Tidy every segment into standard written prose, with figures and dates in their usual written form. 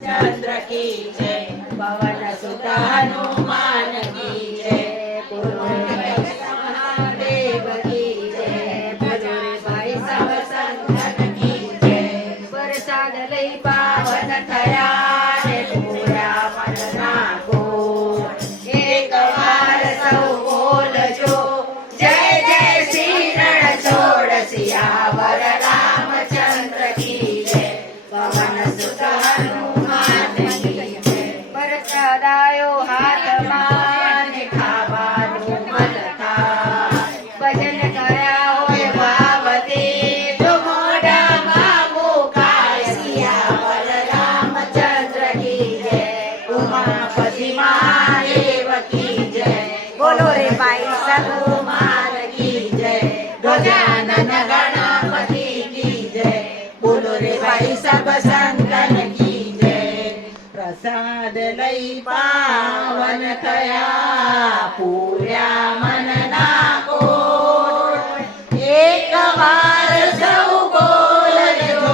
चंद्र की जय, पवन सुत हनुमान की जय, महादेव की जय, भजोरे भाई सब संतन की जय। प्रसाद लई पावन थया रे पूरा मनना को, एक बार सौ बोलजो जय जय श्री रणछोड़ सियावर रामचंद्र की जय, पवन सुत हनुमान की जय। बरसादायो हाथમાં ને ખાવાનું મળતા, ભજન કર્યા હોય ભાવથી જો મોઢામાં મુકાય સિયાવર રામચંદ્ર કી જય, ઉમાપતિ મહાદેવ કી જય, બોલો રે ભાઈ સગુમાર કી જય, ગજાનન ગણપતિ કી જય, બોલો રે ભાઈ સબ સંતન કી જય। પ્રસાદ લઈ પાવન થયા પૂર્યા મનના કોટ, એક વાર સૌ બોલજો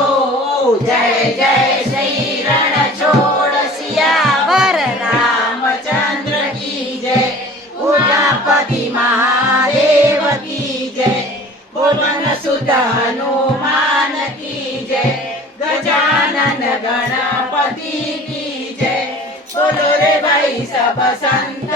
જય જય શ્રી રણછોડ સિયાવર રામચંદ્ર કી જય, ઉમાપતિ મહાદેવ કી જય, પવન સુત હનુમાન કી જય, ગજાનન ગણપતિ की जय, बोलो रे भाई सब संत